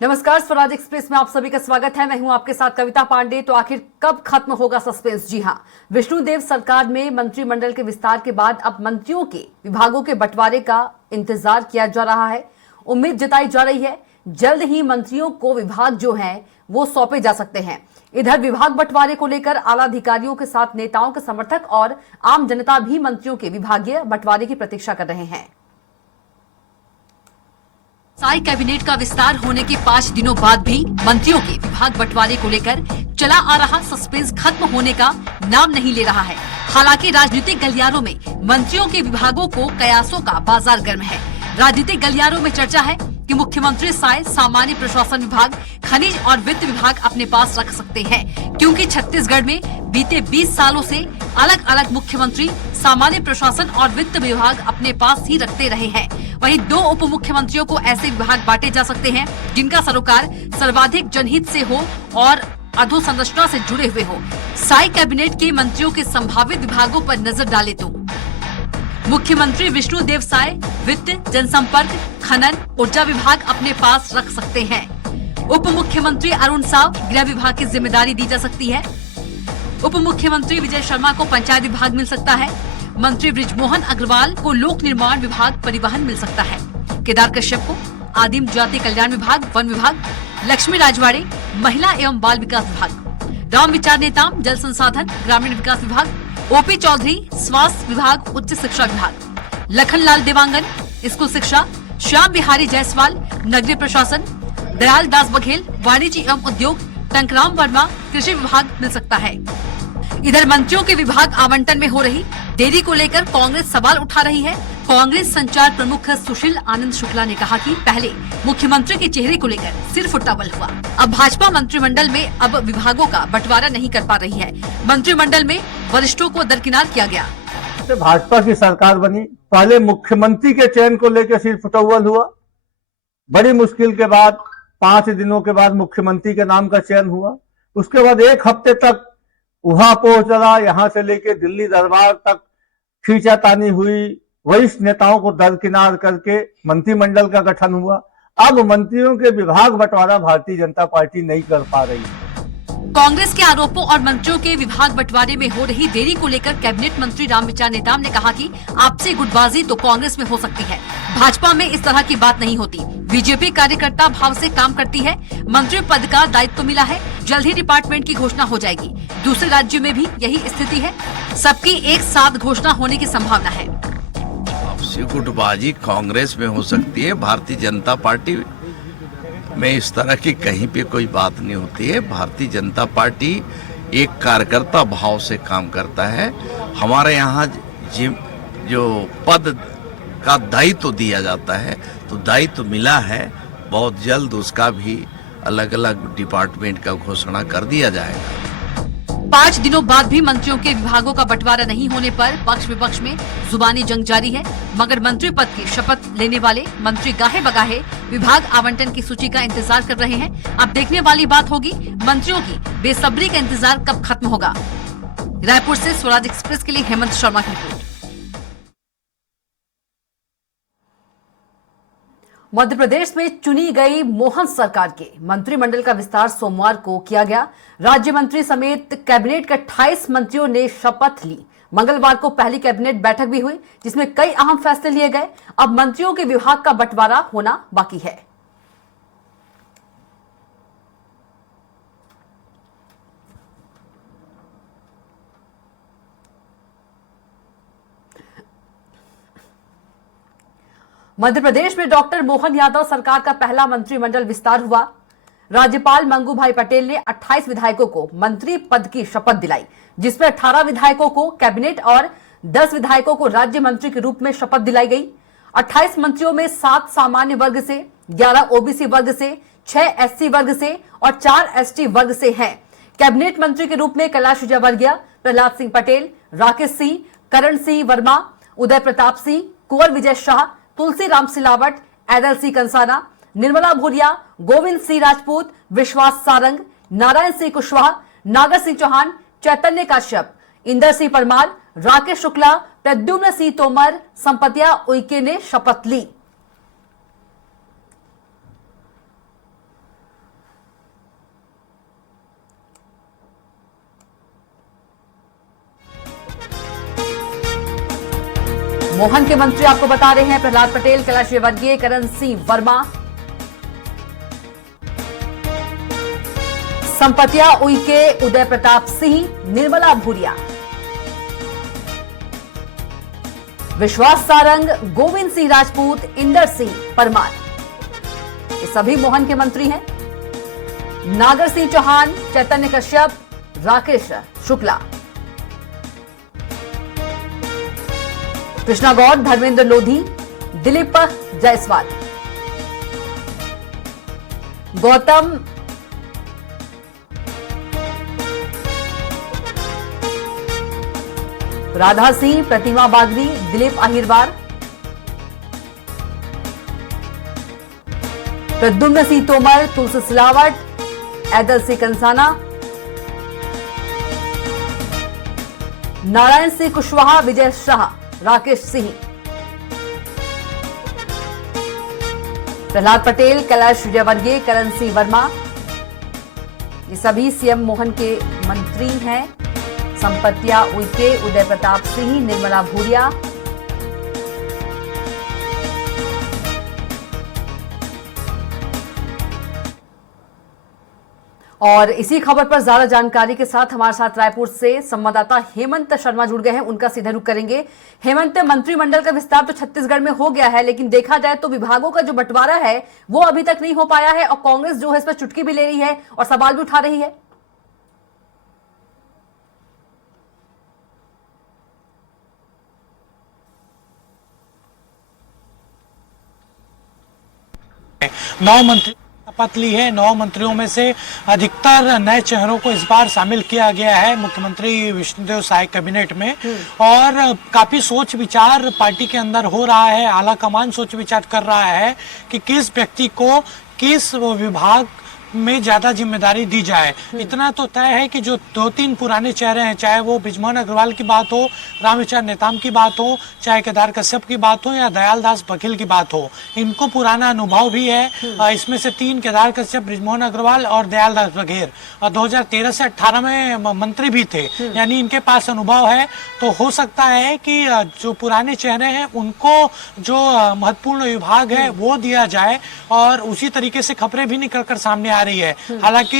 नमस्कार, स्वराज एक्सप्रेस में आप सभी का स्वागत है। मैं हूं आपके साथ कविता पांडे। तो आखिर कब खत्म होगा सस्पेंस? जी हां, विष्णुदेव सरकार में मंत्रिमंडल के विस्तार के बाद अब मंत्रियों के विभागों के बंटवारे का इंतजार किया जा रहा है। उम्मीद जताई जा रही है जल्द ही मंत्रियों को विभाग जो है वो सौंपे जा सकते हैं। इधर विभाग बंटवारे को लेकर आला अधिकारियों के साथ नेताओं के समर्थक और आम जनता भी मंत्रियों के विभागीय बंटवारे की प्रतीक्षा कर रहे हैं। साई कैबिनेट का विस्तार होने के 5 दिनों बाद भी मंत्रियों के विभाग बंटवारे को लेकर चला आ रहा सस्पेंस खत्म होने का नाम नहीं ले रहा है। हालांकि राजनीतिक गलियारों में मंत्रियों के विभागों को कयासों का बाजार गर्म है। राजनीतिक गलियारों में चर्चा है कि मुख्यमंत्री सामान्य प्रशासन विभाग, खनिज और वित्त विभाग अपने पास रख सकते हैं, क्योंकि छत्तीसगढ़ में बीते 20 सालों से अलग अलग मुख्यमंत्री सामान्य प्रशासन और वित्त विभाग अपने पास ही रखते रहे हैं। वहीं 2 उप मुख्यमंत्रियों को ऐसे विभाग बांटे जा सकते हैं जिनका सरोकार सर्वाधिक जनहित से हो और अधोसंरचना से जुड़े हुए हो। साई कैबिनेट के मंत्रियों के संभावित विभागों पर नजर डाले तो मुख्यमंत्री विष्णुदेव साय वित्त, जनसंपर्क, खनन, ऊर्जा विभाग अपने पास रख सकते हैं। उप मुख्यमंत्री अरुण साव गृह विभाग की जिम्मेदारी दी जा सकती है। उप मुख्यमंत्री विजय शर्मा को पंचायत विभाग मिल सकता है। मंत्री बृजमोहन अग्रवाल को लोक निर्माण विभाग, परिवहन मिल सकता है। केदार कश्यप को आदिम जाति कल्याण विभाग, वन विभाग, लक्ष्मी राजवाड़े महिला एवं बाल विकास विभाग, राम विचार नेताम जल संसाधन ग्रामीण विकास विभाग, ओपी चौधरी स्वास्थ्य विभाग, उच्च शिक्षा विभाग, लखनलाल देवांगन स्कूल शिक्षा, श्याम बिहारी जायसवाल नगरीय प्रशासन, दयाल दास बघेल वाणिज्य एवं उद्योग, टंकराम वर्मा कृषि विभाग मिल सकता है। इधर मंत्रियों के विभाग आवंटन में हो रही देरी को लेकर कांग्रेस सवाल उठा रही है। कांग्रेस संचार प्रमुख सुशील आनंद शुक्ला ने कहा कि पहले मुख्यमंत्री के चेहरे को लेकर सिर फुटावल हुआ, अब भाजपा मंत्रिमंडल में अब विभागों का बंटवारा नहीं कर पा रही है। मंत्रिमंडल में वरिष्ठों को दरकिनार किया गया। भाजपा की सरकार बनी, पहले मुख्यमंत्री के चयन को लेकर सिर फुटौल हुआ, बड़ी मुश्किल के बाद 5 दिनों के बाद मुख्यमंत्री के नाम का चयन हुआ। उसके बाद 1 हफ्ते तक वहां पहुंचा, यहाँ से लेके दिल्ली दरबार तक खींचातानी हुई, वरिष्ठ नेताओं को दरकिनार करके मंत्रिमंडल का गठन हुआ। अब मंत्रियों के विभाग बंटवारा भारतीय जनता पार्टी नहीं कर पा रही। कांग्रेस के आरोपों और मंत्रियों के विभाग बंटवारे में हो रही देरी को लेकर कैबिनेट मंत्री रामविचार नेताम ने कहा कि आपसी गुटबाजी तो कांग्रेस में हो सकती है, भाजपा में इस तरह की बात नहीं होती। बीजेपी कार्यकर्ता भाव से काम करती है। मंत्री पद का दायित्व मिला है, जल्द ही डिपार्टमेंट की घोषणा हो जाएगी। दूसरे राज्यों में भी यही स्थिति है, सबकी एक साथ घोषणा होने की संभावना है। आपसी गुटबाजी कांग्रेस में हो सकती है, भारतीय जनता पार्टी में इस तरह की कहीं पे कोई बात नहीं होती है। भारतीय जनता पार्टी एक कार्यकर्ता भाव से काम करता है। हमारे यहाँ जो पद का दायित्व दिया जाता है तो दायित्व मिला है, बहुत जल्द उसका भी अलग अलग डिपार्टमेंट का घोषणा कर दिया जाएगा। 5 दिनों बाद भी मंत्रियों के विभागों का बंटवारा नहीं होने पर पक्ष विपक्ष में जुबानी जंग जारी है, मगर मंत्री पद की शपथ लेने वाले मंत्री गाहे बगाहे विभाग आवंटन की सूची का इंतजार कर रहे हैं। अब देखने वाली बात होगी मंत्रियों की बेसब्री का इंतजार कब खत्म होगा। रायपुर से स्वराज एक्सप्रेस के लिए हेमंत शर्मा की रिपोर्ट। मध्य प्रदेश में चुनी गई मोहन सरकार के मंत्रिमंडल का विस्तार सोमवार को किया गया। राज्य मंत्री समेत कैबिनेट के 28 मंत्रियों ने शपथ ली। मंगलवार को पहली कैबिनेट बैठक भी हुई, जिसमें कई अहम फैसले लिए गए। अब मंत्रियों के विभाग का बंटवारा होना बाकी है। मध्य प्रदेश में डॉक्टर मोहन यादव सरकार का पहला मंत्रिमंडल विस्तार हुआ। राज्यपाल मंगू भाई पटेल ने 28 विधायकों को मंत्री पद की शपथ दिलाई, जिसमें 18 विधायकों को कैबिनेट और 10 विधायकों को राज्य मंत्री के रूप में शपथ दिलाई गई। 28 मंत्रियों में 7 सामान्य वर्ग से, 11 ओबीसी वर्ग से, 6 एससी वर्ग से और 4 एसटी वर्ग से हैं। कैबिनेट मंत्री के रूप में कैलाश विजयवर्गीय, प्रहलाद सिंह पटेल, राकेश सिंह, करण सिंह वर्मा, उदय प्रताप सिंह, कुंवर विजय शाह, तुलसी राम सिलावट, ऐदल सिंह कंसाना, निर्मला भूरिया, गोविंद सिंह राजपूत, विश्वास सारंग, नारायण सिंह कुशवाहा, नागर सिंह चौहान, चैतन्य काश्यप, इंदर सिंह परमार, राकेश शुक्ला, प्रद्युम्न सिंह तोमर, संपतिया उइके ने शपथ ली। मोहन के मंत्री आपको बता रहे हैं, प्रहलाद पटेल, कैलाश विजयवर्गीय, करण सिंह वर्मा, संपतिया उइके, उदय प्रताप सिंह, निर्मला भूरिया, विश्वास सारंग, गोविंद सिंह राजपूत, इंदर सिंह परमार, ये सभी मोहन के मंत्री हैं। नागर सिंह चौहान, चैतन्य कश्यप, राकेश शुक्ला, कृष्णा गौड़, धर्मेंद्र लोधी, दिलीप जायसवाल, गौतम राधा सिंह, प्रतिमा बागरी, दिलीप अहिरवार, प्रद्युम्न सिंह तोमर, तुलसी सिलावट, ऐदल सिंह कंसाना, नारायण सिंह कुशवाहा, विजय शाह, राकेश सिंह, प्रहलाद पटेल, कैलाश विजयवर्गीय, करण सिंह वर्मा, ये सभी सीएम मोहन के मंत्री हैं। संपतिया उइके, उदय प्रताप सिंह, निर्मला भूरिया, और इसी खबर पर ज्यादा जानकारी के साथ हमारे साथ रायपुर से संवाददाता हेमंत शर्मा जुड़ गए हैं। उनका सीधे रुख करेंगे। हेमंत, मंत्रिमंडल का विस्तार तो छत्तीसगढ़ में हो गया है, लेकिन देखा जाए तो विभागों का जो बंटवारा है वो अभी तक नहीं हो पाया है और कांग्रेस जो है इस पर चुटकी भी ले रही है और सवाल भी उठा रही है। नौ मंत्री शपथ ली है। 9 मंत्रियों में से अधिकतर नए चेहरों को इस बार शामिल किया गया है मुख्यमंत्री विष्णुदेव साय कैबिनेट में, और काफी सोच विचार पार्टी के अंदर हो रहा है। आला कमान सोच विचार कर रहा है कि किस व्यक्ति को किस विभाग में ज्यादा जिम्मेदारी दी जाए। इतना तो तय है कि जो 2-3 पुराने चेहरे हैं, चाहे वो बृजमोहन अग्रवाल की बात हो, रामविचार नेताम की बात हो, चाहे केदार कश्यप की बात हो या दयालदास बघेल की बात हो, इनको पुराना अनुभव भी है। इसमें से 3 केदार कश्यप, बृजमोहन अग्रवाल और दयालदास बघेल 2013 से 18 में मंत्री भी थे, यानी इनके पास अनुभव है। तो हो सकता है कि जो पुराने चेहरे हैं उनको जो महत्वपूर्ण विभाग है वो दिया जाए, और उसी तरीके से खबरें भी निकलकर सामने आ रही है। हालांकि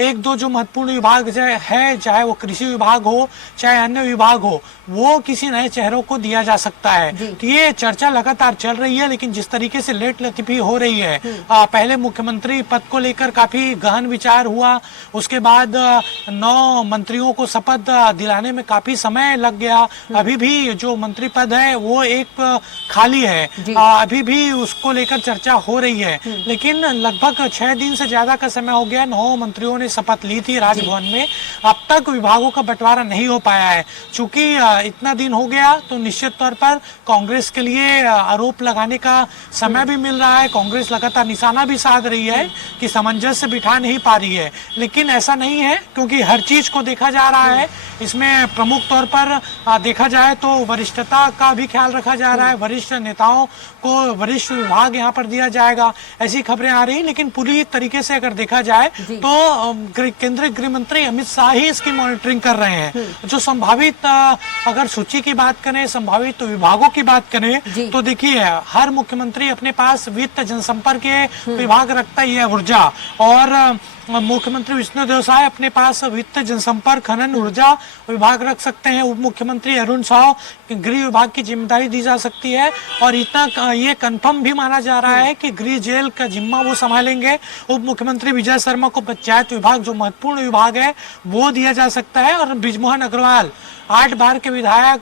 1-2 जो महत्वपूर्ण विभाग है, चाहे वो कृषि विभाग हो चाहे अन्य विभाग हो, वो किसी नए चेहरों को दिया जा सकता है। तो ये चर्चा लगातार चल रही है, लेकिन जिस तरीके से लेट लतीफी हो रही है, पहले मुख्यमंत्री पद को लेकर काफी गहन विचार हुआ, उसके बाद 9 मंत्रियों को शपथ दिलाने में काफी समय लग गया। अभी भी जो मंत्री पद है वो एक खाली है, अभी भी उसको लेकर चर्चा हो रही है। लेकिन लगभग 6 दिन से ज्यादा का समय हो गया, 9 मंत्रियों ने शपथ ली थी राजभवन में, अब तक विभागों का बंटवारा नहीं हो पाया है। चूंकि इतना दिन हो गया तो निश्चित तौर पर कांग्रेस के लिए आरोप लगाने का समय भी मिल रहा है। कांग्रेस लगातार निशाना भी साध रही है कि सामंजस्य बिठा नहीं पा रही है, लेकिन ऐसा नहीं है, क्योंकि हर चीज को देखा जा रहा है। इसमें प्रमुख तौर पर देखा जाए तो वरिष्ठता का भी ख्याल रखा जा रहा है, वरिष्ठ नेताओं को वरिष्ठ विभाग यहाँ पर दिया जाएगा, ऐसी खबरें आ रही। लेकिन पूरी तरीके से अगर देखा जाए तो केंद्रीय गृह मंत्री अमित शाह ही इसकी मॉनिटरिंग कर रहे हैं। जो संभावित अगर सूची की बात करें, संभावित तो विभागों की बात करें, तो देखिए हर मुख्यमंत्री अपने पास वित्त जनसंपर्क के विभाग रखता ही है, ऊर्जा, और मुख्यमंत्री विष्णुदेव साय अपने पास वित्त जनसंपर्क खनन ऊर्जा विभाग रख सकते हैं। उप मुख्यमंत्री अरुण साव गृह विभाग की जिम्मेदारी दी जा सकती है, और इतना ये कंफर्म भी माना जा रहा है कि गृह जेल का जिम्मा वो संभालेंगे। उप मुख्यमंत्री विजय शर्मा को पंचायत विभाग, जो महत्वपूर्ण विभाग है, वो दिया जा सकता है। और बृजमोहन अग्रवाल 8 बार के विधायक,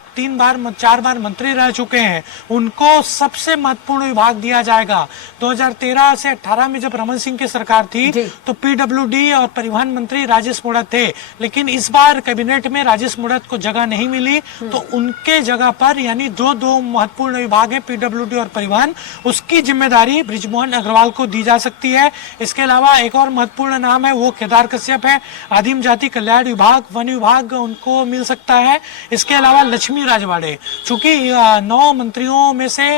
4 बार मंत्री रह चुके हैं, उनको सबसे महत्वपूर्ण विभाग दिया जाएगा। 2013 से 18 में जब रमन सिंह की सरकार थी तो पीडब्ल्यूडी और परिवहन मंत्री राजेश मूणत थे, लेकिन इस बार कैबिनेट में राजेश मूणत को जगह नहीं मिली, तो उनके जगह पर यानी दो महत्वपूर्ण विभाग है, पीडब्ल्यूडी और परिवहन, उसकी जिम्मेदारी बृजमोहन अग्रवाल को दी जा सकती है। इसके अलावा एक और महत्वपूर्ण नाम है, वो केदार कश्यप है। आदिम जाति कल्याण विभाग, वन विभाग उनको मिल सकता है। है। इसके अलावा लक्ष्मी राजवाड़े, चूंकि 9 मंत्रियों में से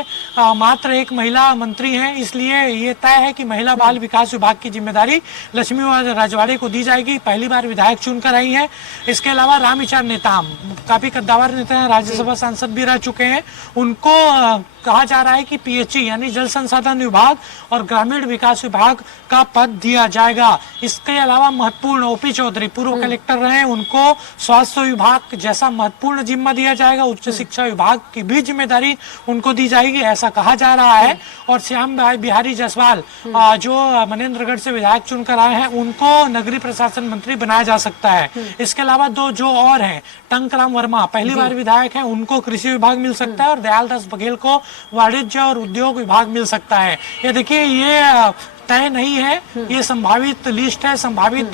मात्र एक महिला मंत्री हैं, इसलिए ये तय है कि महिला बाल विकास विभाग की जिम्मेदारी लक्ष्मी राजवाड़े को दी जाएगी। पहली बार विधायक चुनकर आई हैं। इसके अलावा रामविचार नेताम, काफी कद्दावर नेता हैं, राज्यसभा सांसद भी रह चुके हैं, उनको कहा जा रहा है कि पीएचई यानी जल संसाधन विभाग और ग्रामीण विकास विभाग का पद दिया जाएगा। इसके अलावा महत्वपूर्ण ओपी चौधरी पूर्व कलेक्टर रहे, उनको स्वास्थ्य विभाग जैसा महत्वपूर्ण जिम्मा दिया जाएगा। उच्च शिक्षा विभाग की भी जिम्मेदारी उनको दी जाएगी, ऐसा कहा जा रहा है। और श्याम बिहारी जायसवाल जो मनेंद्रगढ़ से विधायक चुनकर आए हैं, उनको नगरीय प्रशासन मंत्री बनाया जा सकता है। इसके अलावा दो जो और हैं, टंकराम वर्मा पहली बार विधायक हैं, उनको कृषि विभाग मिल सकता है, और दयाल दास बघेल को वाणिज्य और उद्योग विभाग मिल सकता है। ये देखिए, ये तय नहीं है, ये संभावित लिस्ट है, संभावित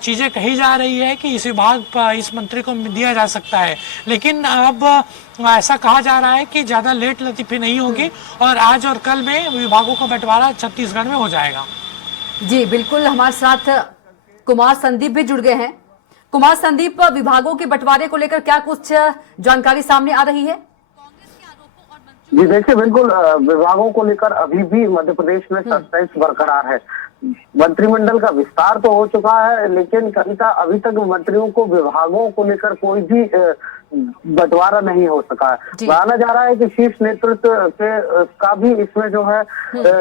चीजें कही जा रही है कि इस विभाग इस मंत्री को दिया जा सकता है। लेकिन अब ऐसा कहा जा रहा है कि ज्यादा लेट लतीफी नहीं होगी और आज और कल में विभागों का बंटवारा छत्तीसगढ़ में हो जाएगा। जी बिल्कुल, हमारे साथ कुमार संदीप भी जुड़ गए हैं। कुमार संदीप, विभागों के बंटवारे को लेकर क्या कुछ जानकारी सामने आ रही है? जी देखिए, बिल्कुल विभागों को लेकर अभी भी मध्य प्रदेश में सस्पेंस बरकरार है। मंत्रिमंडल का विस्तार तो हो चुका है, लेकिन कविता अभी तक मंत्रियों को विभागों को लेकर कोई भी बंटवारा नहीं हो सका है। माना जा रहा है कि शीर्ष नेतृत्व के का भी इसमें जो है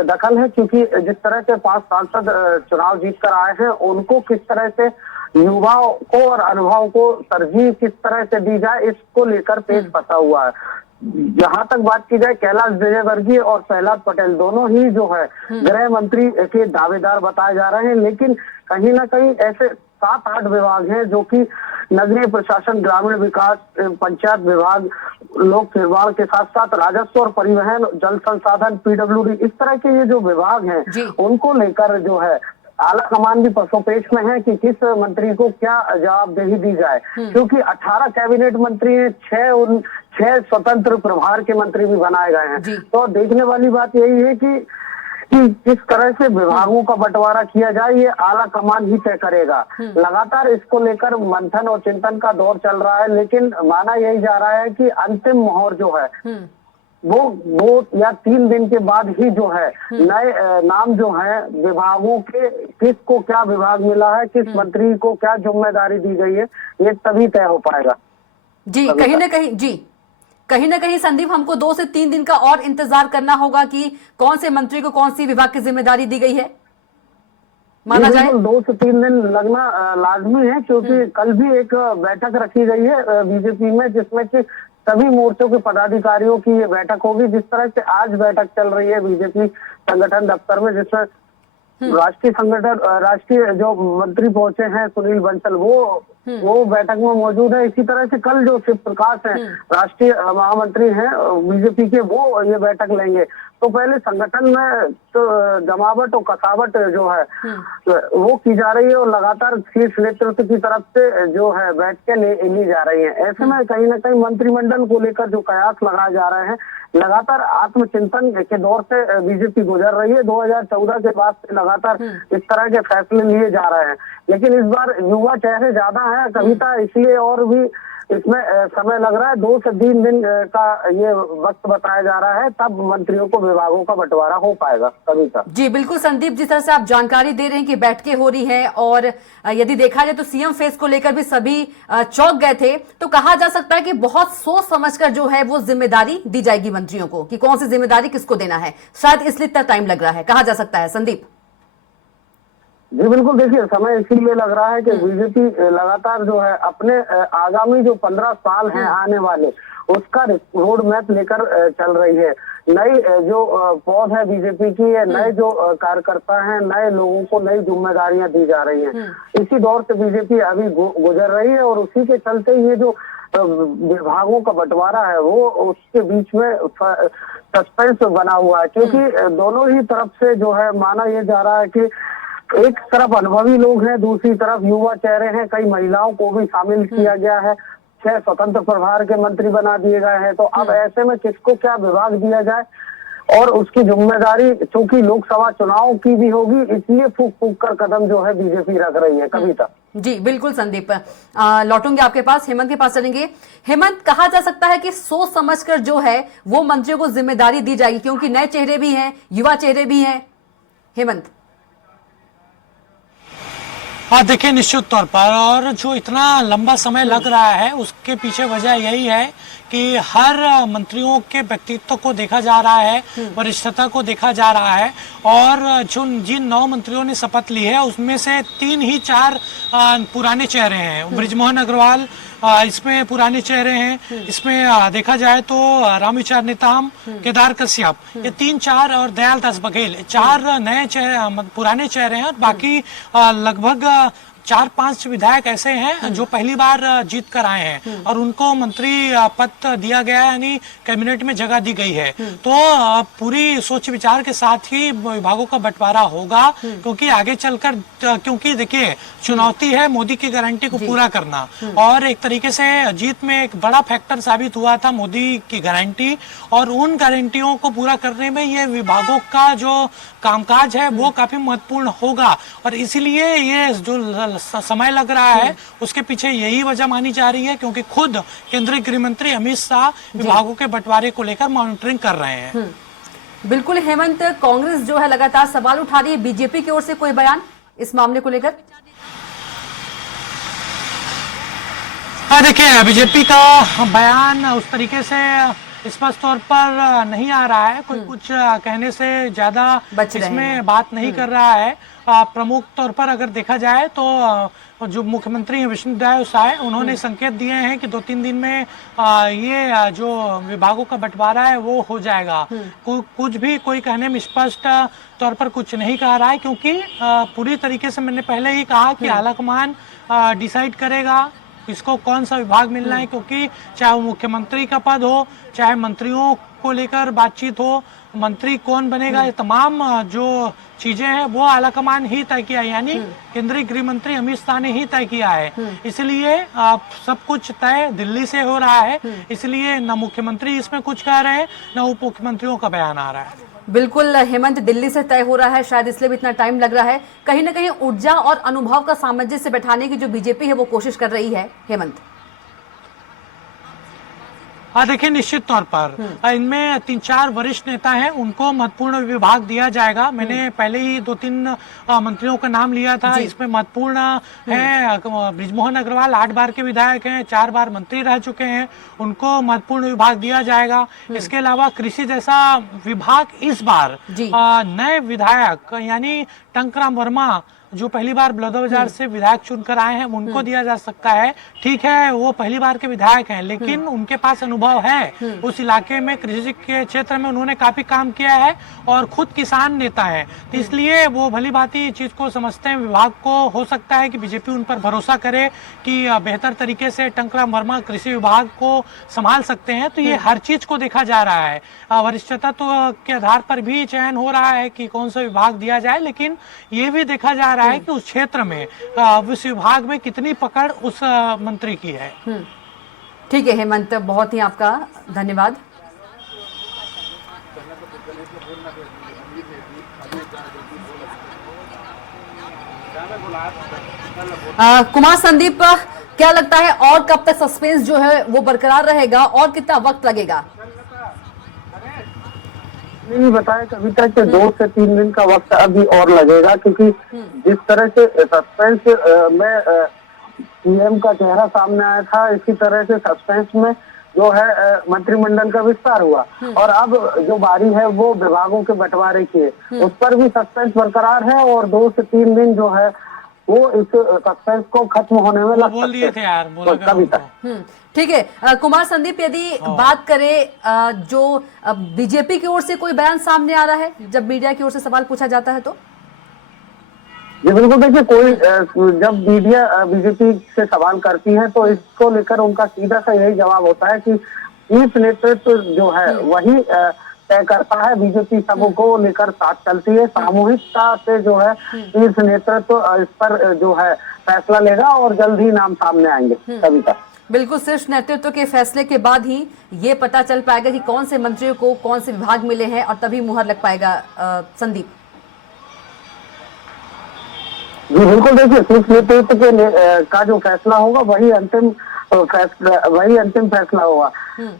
दखल है, क्योंकि जिस तरह से 5 सांसद चुनाव जीत कर आए हैं, उनको किस तरह से युवाओं को और अनुभव को तरजीह किस तरह से दी जाए, इसको लेकर पेश फंसा हुआ है। जहां तक बात की जाए, कैलाश विजयवर्गीय और प्रहलाद पटेल दोनों ही जो है गृह मंत्री के दावेदार बताए जा रहे हैं, लेकिन कहीं ना कहीं ऐसे 7-8 विभाग हैं जो कि नगरीय प्रशासन, ग्रामीण विकास, पंचायत विभाग, लोक निर्माण के साथ साथ राजस्व और परिवहन, जल संसाधन, पीडब्ल्यूडी, इस तरह के ये जो विभाग हैं, उनको लेकर जो है आला कमान भी पसोपेश में है कि किस मंत्री को क्या जवाबदेही दी जाए, क्योंकि 18 कैबिनेट मंत्री हैं, 6 स्वतंत्र प्रभार के मंत्री भी बनाए गए हैं। तो देखने वाली बात यही है कि किस तरह से विभागों का बंटवारा किया जाए, ये आला कमान ही तय करेगा। लगातार इसको लेकर मंथन और चिंतन का दौर चल रहा है, लेकिन माना यही जा रहा है कि अंतिम मोहर जो है वो 2 या 3 दिन के बाद ही जो है नए नाम जो है विभागों के, किसको क्या विभाग मिला है, किस मंत्री को क्या जिम्मेदारी दी गई है, ये तभी तय हो पाएगा। जी कहीं ना कहीं संदीप, हमको 2 से 3 दिन का और इंतजार करना होगा कि कौन से मंत्री को कौन सी विभाग की जिम्मेदारी दी गई है, माना जाए 2 से 3 दिन लगना लाजमी है, क्योंकि कल भी एक बैठक रखी गई है बीजेपी में, जिसमें कि सभी मोर्चों के पदाधिकारियों की ये बैठक होगी। जिस तरह से आज बैठक चल रही है बीजेपी संगठन दफ्तर में, जिसमें राष्ट्रीय जो मंत्री पहुंचे हैं सुनील बंसल, वो बैठक में मौजूद है। इसी तरह से कल जो शिव प्रकाश है, राष्ट्रीय महामंत्री हैं बीजेपी के, वो ये बैठक लेंगे। तो पहले संगठन में तो जमावट और कसावट जो है वो की जा रही है, और लगातार शीर्ष नेतृत्व की तरफ से जो है बैठकें ली जा रही है। ऐसे में कहीं ना कहीं मंत्रिमंडल को लेकर जो कयास लगाए जा रहे हैं, लगातार आत्मचिंतन के दौर से बीजेपी गुजर रही है। 2014 के बाद से लगातार इस तरह के फैसले लिए जा रहे हैं, लेकिन इस बार युवा चेहरे ज्यादा हैं कविता, इसलिए और भी इसमें समय लग रहा है। 2 से 3 दिन का ये वक्त बताया जा रहा है, तब मंत्रियों को विभागों का बंटवारा हो पाएगा। कविता जी बिल्कुल संदीप, जिस तरह से आप जानकारी दे रहे हैं कि बैठकें हो रही है, और यदि देखा जाए तो सीएम फेस को लेकर भी सभी चौंक गए थे, तो कहा जा सकता है कि बहुत सोच समझकर जो है वो जिम्मेदारी दी जाएगी मंत्रियों को, कि कौन सी जिम्मेदारी किसको देना है, शायद इसलिए इतना टाइम लग रहा है, कहा जा सकता है संदीप। जी बिल्कुल, देखिए समय इसीलिए लग रहा है कि बीजेपी लगातार जो है अपने आगामी जो 15 साल हैं आने वाले, उसका रोड मैप लेकर चल रही है। नई जो पौध है बीजेपी की, नए जो कार्यकर्ता हैं, नए लोगों को नई जिम्मेदारियां दी जा रही हैं। इसी दौर से बीजेपी अभी गुजर रही है, और उसी के चलते ये जो विभागों का बंटवारा है वो उसके बीच में सस्पेंस बना हुआ है, क्योंकि दोनों ही तरफ से जो है माना यह जा रहा है कि एक तरफ अनुभवी लोग हैं, दूसरी तरफ युवा चेहरे हैं, कई महिलाओं को भी शामिल किया गया है, 6 स्वतंत्र प्रभार के मंत्री बना दिए गए हैं। तो अब ऐसे में किसको क्या विभाग दिया जाए, और उसकी जिम्मेदारी चूंकि लोकसभा चुनाव की भी होगी, इसलिए फूक फूक कर कदम जो है बीजेपी रख रही है। कविता जी बिल्कुल संदीप, लौटूंगे आपके पास, हेमंत के पास चलेंगे। हेमंत, कहा जा सकता है कि सोच समझकर जो है वो मंत्रियों को जिम्मेदारी दी जाएगी, क्योंकि नए चेहरे भी हैं, युवा चेहरे भी हैं। हेमंत, हाँ देखिए, निश्चित तौर पर, और जो इतना लंबा समय लग रहा है उसके पीछे वजह यही है कि हर मंत्रियों के व्यक्तित्व को देखा जा रहा है, वरिष्ठता को देखा जा रहा है, और जो जिन 9 मंत्रियों ने शपथ ली है उसमें से 3 ही 4 पुराने चेहरे हैं। बृजमोहन अग्रवाल इसमें पुराने चेहरे हैं, इसमें देखा जाए तो रामविचार नेताम, केदार कश्यप, ये 3-4 और दयाल दास बघेल, 4 नए पुराने चेहरे हैं, और बाकी लगभग 4-5 विधायक ऐसे हैं जो पहली बार जीत कर आए हैं और उनको मंत्री पद दिया गया है, यानी कैबिनेट में जगह दी गई है। तो पूरी सोच विचार के साथ ही विभागों का बंटवारा होगा, क्योंकि आगे चलकर, क्योंकि देखिए चुनौती है मोदी की गारंटी को पूरा करना, और एक तरीके से जीत में एक बड़ा फैक्टर साबित हुआ था मोदी की गारंटी, और उन गारंटियों को पूरा करने में ये विभागों का जो कामकाज है वो काफी महत्वपूर्ण होगा, और इसीलिए ये जो समय लग रहा है उसके पीछे यही वजह मानी जा रही है, क्योंकि खुद केंद्रीय गृह मंत्री अमित शाह विभागों के बंटवारे को लेकर मॉनिटरिंग कर रहे हैं। बिल्कुल हेमंत, कांग्रेस जो है लगातार सवाल उठा रही है, बीजेपी की ओर से कोई बयान इस मामले को लेकर? हाँ देखिए, बीजेपी का बयान उस तरीके से स्पष्ट तौर पर नहीं आ रहा है, कोई कुछ कहने से ज्यादा इसमें बात नहीं कर रहा है। प्रमुख तौर पर अगर देखा जाए तो जो मुख्यमंत्री हैं विष्णुदेव साय, उन्होंने संकेत दिए हैं कि 2-3 दिन में ये जो विभागों का बंटवारा है वो हो जाएगा। कुछ भी कोई कहने में स्पष्ट तौर पर कुछ नहीं कह रहा है, क्योंकि पूरी तरीके से मैंने पहले ही कहा कि आलाकमान डिसाइड करेगा इसको कौन सा विभाग मिलना है, क्योंकि चाहे वो मुख्यमंत्री का पद हो, चाहे मंत्रियों को लेकर बातचीत हो, मंत्री कौन बनेगा, ये तमाम जो चीजें हैं वो आलाकमान ही तय किया है, यानी केंद्रीय गृह मंत्री अमित शाह ने ही तय किया है। इसलिए सब कुछ तय दिल्ली से हो रहा है, इसलिए न मुख्यमंत्री इसमें कुछ कह रहे हैं, न उप मुख्यमंत्रियों का बयान आ रहा है। बिल्कुल हेमंत, दिल्ली से तय हो रहा है, शायद इसलिए भी इतना टाइम लग रहा है। कहीं ना कहीं ऊर्जा और अनुभव का सामंजस्य बैठाने की जो बीजेपी है वो कोशिश कर रही है। हेमंत, हाँ देखिए, निश्चित तौर पर इनमें 3-4 वरिष्ठ नेता हैं, उनको महत्वपूर्ण विभाग दिया जाएगा। मैंने पहले ही 2-3 मंत्रियों का नाम लिया था, इसमें महत्वपूर्ण है बृजमोहन अग्रवाल, 8 बार के विधायक हैं, 4 बार मंत्री रह चुके हैं, उनको महत्वपूर्ण विभाग दिया जाएगा। इसके अलावा कृषि जैसा विभाग इस बार नए विधायक यानी टंकराम वर्मा जो पहली बार बलौदाबाजार से विधायक चुनकर आए हैं उनको दिया जा सकता है। ठीक है, वो पहली बार के विधायक हैं, लेकिन उनके पास अनुभव है, उस इलाके में कृषि के क्षेत्र में उन्होंने काफी काम किया है और खुद किसान नेता हैं, तो इसलिए वो भली भांति चीज को समझते हैं। विभाग को हो सकता है कि बीजेपी उन पर भरोसा करे कि बेहतर तरीके से टंकराम वर्मा कृषि विभाग को संभाल सकते हैं। तो ये हर चीज को देखा जा रहा है, वरिष्ठता के आधार पर भी चयन हो रहा है कि कौन सा विभाग दिया जाए, लेकिन ये भी देखा जा रहा है कि उस क्षेत्र में उस विभाग में कितनी पकड़ उस मंत्री की है। ठीक है हेमंत, बहुत ही आपका धन्यवाद। कुमार संदीप, क्या लगता है और कब तक सस्पेंस जो है वो बरकरार रहेगा और कितना वक्त लगेगा? नहीं बताया कविता के 2 से 3 दिन का वक्त अभी और लगेगा, क्योंकि जिस तरह से सस्पेंस में पीएम का चेहरा सामने आया था, इसी तरह से सस्पेंस में जो है मंत्रिमंडल का विस्तार हुआ, और अब जो बारी है वो विभागों के बंटवारे की है, उस पर भी सस्पेंस बरकरार है, और 2 से 3 दिन जो है वो इस सस्पेंस को खत्म होने में लग सकते हैं। कविता ठीक है। कुमार संदीप, यदि बात करें जो बीजेपी की ओर से कोई बयान सामने आ रहा है जब मीडिया की ओर से सवाल पूछा जाता है तो? जी बिल्कुल, देखिए कोई जब मीडिया बीजेपी से सवाल करती है तो इसको लेकर उनका सीधा सा यही जवाब होता है कि शीर्ष नेतृत्व जो है वही तय करता है, बीजेपी सबको लेकर साथ चलती है, सामूहिकता से जो है शीर्ष नेतृत्व इस पर जो है फैसला लेगा और जल्द ही नाम सामने आएंगे। कविता बिल्कुल, सिर्फ नेतृत्व के फैसले के बाद ही ये पता चल पाएगा कि कौन से मंत्रियों को कौन से विभाग मिले हैं और तभी मुहर लग पाएगा। संदीप जी बिल्कुल, देखिए शीर्ष नेतृत्व के का जो फैसला होगा वही अंतिम फैसला होगा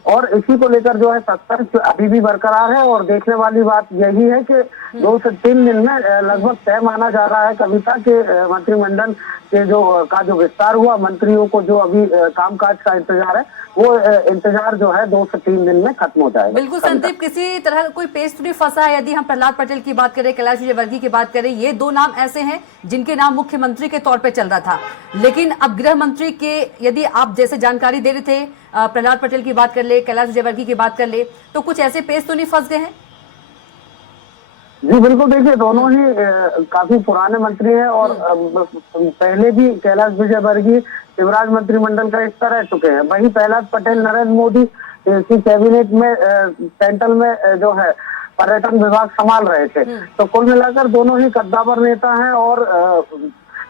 और इसी को लेकर जो है सस्पेंस अभी भी बरकरार है। और देखने वाली बात यही है कि 2 से 3 दिन में लगभग तय माना जा रहा है कविता के मंत्रिमंडल के जो विस्तार हुआ, मंत्रियों को जो अभी कामकाज का इंतजार है वो इंतजार जो है 2 से 3 दिन में खत्म हो जाएगा। बिल्कुल संदीप, किसी तरह का कोई पेच तो नहीं फंसा है? यदि हम प्रहलाद पटेल की बात करें, कैलाश विजयवर्गीय की बात करें, ये 2 नाम ऐसे हैं जिनके नाम मुख्यमंत्री के तौर पे चल रहा था, लेकिन अब गृह मंत्री के, यदि आप जैसे जानकारी दे रहे थे, प्रहलाद पटेल की बात कर ले, कैलाश विजयवर्गीय की बात कर ले, तो कुछ ऐसे पेच तो नहीं फंस गए हैं? जी बिल्कुल, देखिए दोनों ही काफी पुराने मंत्री हैं और पहले भी कैलाश विजयवर्गीय शिवराज मंत्रिमंडल का हिस्सा रह चुके हैं। वही प्रहलाद पटेल नरेंद्र मोदी की कैबिनेट में सेंट्रल में जो है पर्यटन विभाग संभाल रहे थे। तो कुल मिलाकर दोनों ही कद्दावर नेता हैं और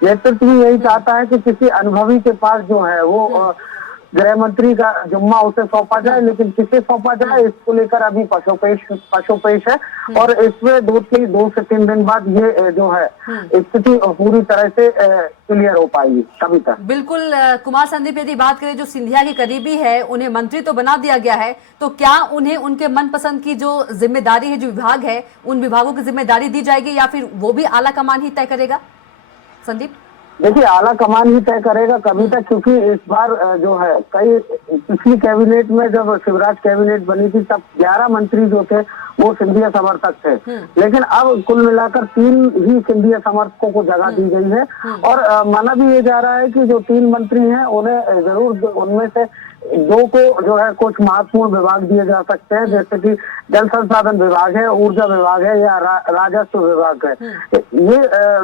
नेतृत्व भी यही चाहता है कि किसी अनुभवी के पास जो है वो गृह मंत्री का जुम्मा उसे सौंपा जाए, लेकिन किसे सौंपा जाए इसको लेकर अभी पशोपेश है और इसमें 2 से 3 दिन बाद ये जो है स्थिति पूरी तरह से क्लियर हो पाएगी। कविता बिल्कुल कुमार संदीप, यदि बात करें जो सिंधिया के करीबी है, उन्हें मंत्री तो बना दिया गया है, तो क्या उन्हें उनके मनपसंद की जो जिम्मेदारी है, जो विभाग है, उन विभागों की जिम्मेदारी दी जाएगी या फिर वो भी आला कमान ही तय करेगा? संदीप देखिए आला कमान ही तय करेगा कविता, क्योंकि इस बार जो है कई पिछली कैबिनेट में जब शिवराज कैबिनेट बनी थी तब 11 मंत्री जो थे वो सिंधिया समर्थक थे, लेकिन अब कुल मिलाकर 3 ही सिंधिया समर्थकों को जगह दी गई है और माना भी ये जा रहा है कि जो 3 मंत्री हैं उन्हें जरूर उनमें से 2 को जो है कुछ महत्वपूर्ण विभाग दिए जा सकते हैं, जैसे कि जल संसाधन विभाग है, ऊर्जा विभाग है या राजस्व विभाग है। ये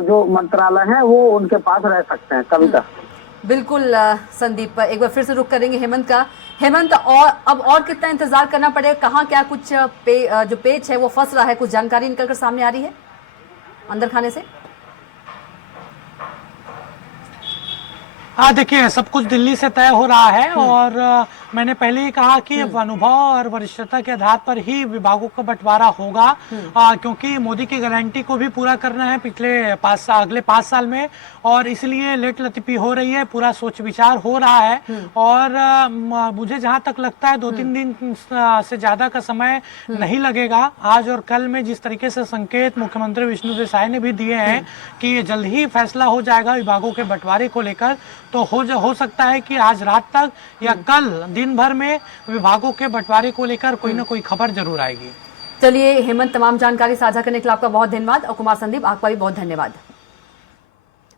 जो मंत्रालय है वो उनके पास रह सकते हैं। कविता बिल्कुल संदीप, एक बार फिर से रुक करेंगे हेमंत का। हेमंत, और कितना इंतजार करना पड़ेगा? कहाँ क्या कुछ जो पेच है वो फंस रहा है? कुछ जानकारी निकल कर सामने आ रही है अंदर खाने से? हाँ देखिए, सब कुछ दिल्ली से तय हो रहा है और मैंने पहले ही कहा कि अब अनुभव और वरिष्ठता के आधार पर ही विभागों का बंटवारा होगा, क्योंकि मोदी की गारंटी को भी पूरा करना है अगले 5 साल में, और इसलिए लेट लतीफी हो रही है, पूरा सोच विचार हो रहा है। और मुझे जहां तक लगता है 2-3 दिन से ज्यादा का समय नहीं लगेगा। आज और कल में जिस तरीके से संकेत मुख्यमंत्री विष्णुदेव साय ने भी दिए हैं कि जल्द ही फैसला हो जाएगा विभागों के बंटवारे को लेकर, तो हो सकता है कि आज रात तक या कल दिन भर में विभागों के बंटवारे को लेकर कोई ना कोई खबर जरूर आएगी। चलिए हेमंत, तमाम जानकारी साझा करने के लिए आपका बहुत धन्यवाद, और कुमार संदीप आपका भी बहुत धन्यवाद।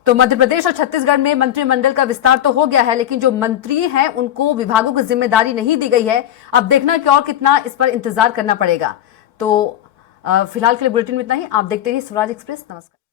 तो मध्य प्रदेश और छत्तीसगढ़ में मंत्रिमंडल का विस्तार तो हो गया है, लेकिन जो मंत्री हैं उनको विभागों की जिम्मेदारी नहीं दी गई है। अब देखना कि और कितना इस पर इंतजार करना पड़ेगा। तो फिलहाल के लिए बुलेटिन में इतना ही। आप देखते रहिए स्वराज एक्सप्रेस। नमस्कार।